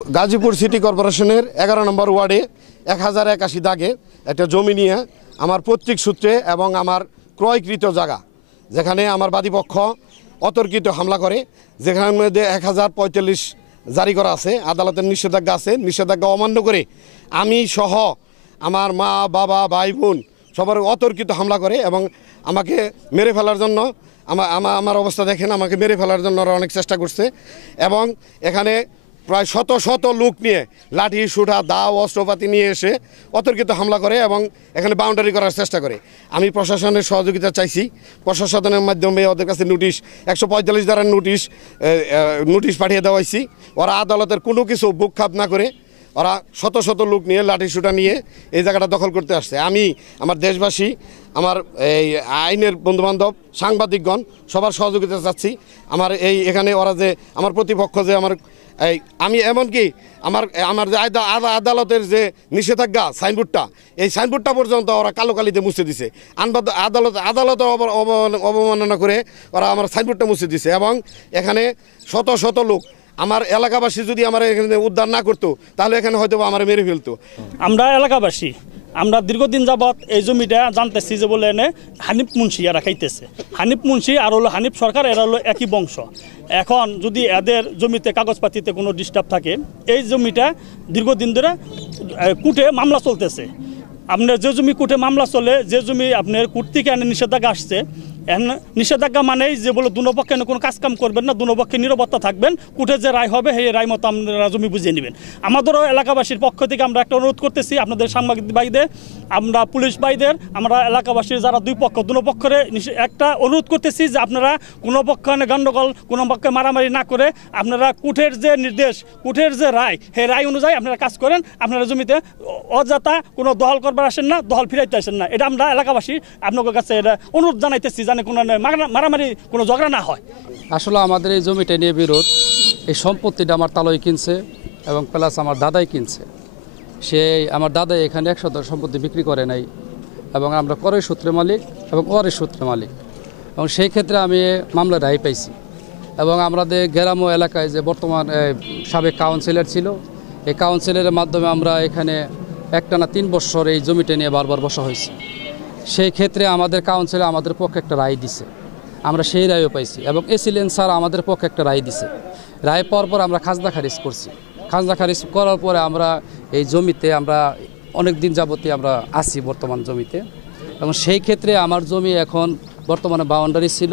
Gazipur city কর্পোরেশনের 11 নম্বর ওয়ার্ডে 1081 দাগে একটা জমি নিয়ে আমার পৈতৃক সূত্রে এবং আমার ক্রয়কৃত জায়গা যেখানে আমার বাদীপক্ষ অতর্কিত হামলা করে, যেখানের মধ্যে 1045 জারি করা আছে, আদালতের নিষেধাজ্ঞা আছে। নিষেধাজ্ঞা অমান্য করে আমি সহ আমার মা বাবা ভাই বোন সবার অতর্কিত হামলা করে এবং আমাকে মেরে ফেলার জন্য আমার অবস্থা দেখেন, আমাকে মেরে ফেলার জন্য ওরা অনেক চেষ্টা করছে এবং এখানে প্রায় শত শত লোক নিয়ে লাঠি সুটা দাও অস্ত্রপাতি নিয়ে এসে অতর্কিত হামলা করে এবং এখানে বাউন্ডারি করার চেষ্টা করে। আমি প্রশাসনের সহযোগিতা চাইছি, প্রশাসনের মাধ্যমে ওদের কাছে নোটিশ 145 ধারার নোটিশ পাঠিয়ে দেওয়া হয়েছি। ওরা আদালতের কোনো কিছু বুকখাপ না করে ওরা শত শত লোক নিয়ে লাঠি সুটা নিয়ে এই জায়গাটা দখল করতে আসছে। আমি আমার দেশবাসী, আমার এই আইনের বন্ধুবান্ধব, সাংবাদিকগণ সবার সহযোগিতা চাচ্ছি। আমার এখানে ওরা যে আমার প্রতিপক্ষ যে আমি এমনকি আমার যে আদালতের যে নিষেধাজ্ঞা সাইনবোর্ডটা, এই সাইনবোর্ডটা পর্যন্ত ওরা কালো কালিতে মুছে দিছে। আদালত অবমাননা করে ওরা আমার সাইনবোর্ডটা মুছে দিছে এবং এখানে শত শত লোক, আমার এলাকাবাসী যদি আমার এখানে উদ্ধার না করতো তাহলে এখানে হয়তো আমার মেরে ফেলতো। আমরা এলাকাবাসী আমরা দীর্ঘদিন যাবৎ এই জমিটা জানতেছি যে বলে এনে হানিফ মুন্সি এরা খাইতেছে। হানিফ মুন্সি আর হলো হানিফ সরকার, এরা হলো একই বংশ। এখন যদি এদের জমিতে কাগজপাতিতে কোনো ডিস্টার্ব থাকে, এই জমিটা দীর্ঘদিন ধরে কোর্টে মামলা চলতেছে। আপনার যে জমি কোর্টে মামলা চলে, যে জমি আপনার কোর্ট থেকে এনে নিষেধাজ্ঞা আসছে, নিষেধাজ্ঞা মানেই যে বলে দুপক্ষে কোনো কাজকাম করবেন না, দুপক্ষে নিরাপত্তা থাকবেন, কোর্টে যে রায় হবে সেই রায় মতো আপনারা জমি বুঝিয়ে নেবেন। আমাদেরও এলাকাবাসীর পক্ষ থেকে আমরা একটা অনুরোধ করতেছি আপনাদের সাংবাদিক ভাইদের, আমরা পুলিশ ভাইদের, আমরা এলাকাবাসীর যারা দুপক্ষের একটা অনুরোধ করতেছি যে আপনারা কোনো পক্ষে গণ্ডগোল, কোনো পক্ষে মারামারি না করে আপনারা কোর্টের যে নির্দেশ, কোর্টের যে রায়, সেই রায় অনুযায়ী আপনারা কাজ করেন। আপনারা জমিতে অযথা কোনো দখল করবার আসেন না, দখল ফিরাইতে আসেন না। এটা আমরা এলাকাবাসী আপনাদের কাছে এটা অনুরোধ জানাইতেছি, কোনো মারামারি কোনো ঝগড়া না হয়। আসলে আমাদের এই জমিটা নিয়ে বিরোধ, এই সম্পত্তিটা আমার তালই কিনছে এবং প্লাস আমার দাদাই কিনছে। আমার দাদাই এখানে 100 সম্পত্তি বিক্রি করে নাই এবং আমরা ক্রয় সূত্রে মালিক এবং ওয়ারিশ সূত্রে মালিক, এবং সেই ক্ষেত্রে আমি মামলা রায় পাইছি। এবং আমাদের গ্রাম্য এলাকায় যে বর্তমান সাবেক কাউন্সিলর ছিল, এই কাউন্সিলরের মাধ্যমে আমরা এখানে একটানা 3 বছর এই জমিটা নিয়ে বারবার বসা হয়েছে। সেই ক্ষেত্রে আমাদের কাউন্সিলর আমাদের পক্ষে একটা রায় দিছে, আমরা সেই রায়ও পাইছি এবং এসিলেন স্যার আমাদের পক্ষে একটা রায় দিছে। রায় পাওয়ার পর আমরা খাজনা খারিজ করছি। খাজনা খারিজ করার পরে আমরা এই জমিতে আমরা অনেক দিন যাবতীয় আমরা আছি বর্তমান জমিতে। এবং সেই ক্ষেত্রে আমার জমি এখন বর্তমানে বাউন্ডারি ছিল,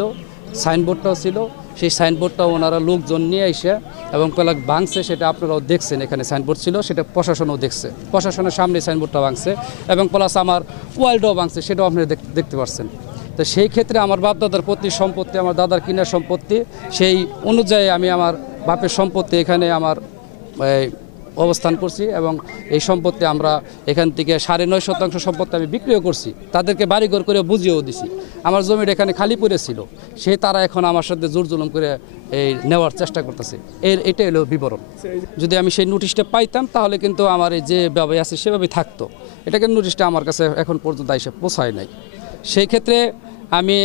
সাইনবোর্ডটাও ছিল। সেই সাইনবোর্ডটাও ওনারা লোকজন নিয়ে এসে এবং প্লাগ ভাঙছে, সেটা আপনারাও দেখছেন। এখানে সাইনবোর্ড ছিল, সেটা প্রশাসনও দেখছে, প্রশাসনের সামনে সাইনবোর্ডটা ভাঙছে এবং প্লাস আমার ওয়াইল্ডও ভাঙছে, সেটাও আপনারা দেখতে পাচ্ছেন। তো সেই ক্ষেত্রে আমার বাপ দাদার প্রতি সম্পত্তি, আমার দাদার কিনার সম্পত্তি, সেই অনুযায়ী আমি আমার বাপের সম্পত্তি এখানে আমার অবস্থান করছি এবং এই সম্পত্তি আমরা এখান থেকে 9.5% সম্পত্তি আমি বিক্রিও করছি, তাদেরকে বাড়িঘর করে বুঝিয়েও দিছি। আমার জমিটা এখানে খালি পড়েছিল, তারা এখন আমার সাথে জোর জুলুম করে নেওয়ার চেষ্টা করতেছে। এটাই হলো বিবরণ। যদি আমি সেই নোটিশটা পাইতাম তাহলে কিন্তু আমার এই যেভাবে আছে সেভাবেই থাকতো। এটা কিন্তু নোটিশটা আমার কাছে এখন পর্যন্ত এসে পৌঁছায় নাই। সেই ক্ষেত্রে আমি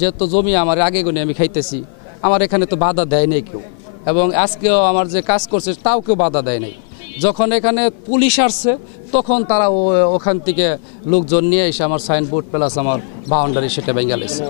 যেহেতু জমি আমার আগে গুনে আমি খাইতেছি, আমার এখানে তো বাধা দেয় নাই কেউ, এবং আজকেও আমার যে কাজ করছে তাও কেউ বাধা দেয় নাই। যখন এখানে পুলিশ আসছে তখন তারা ওখান থেকে লোকজন নিয়ে এসে আমার সাইনবোর্ড প্লাস আমার বাউন্ডারি সেটা ভেঙে গেছে।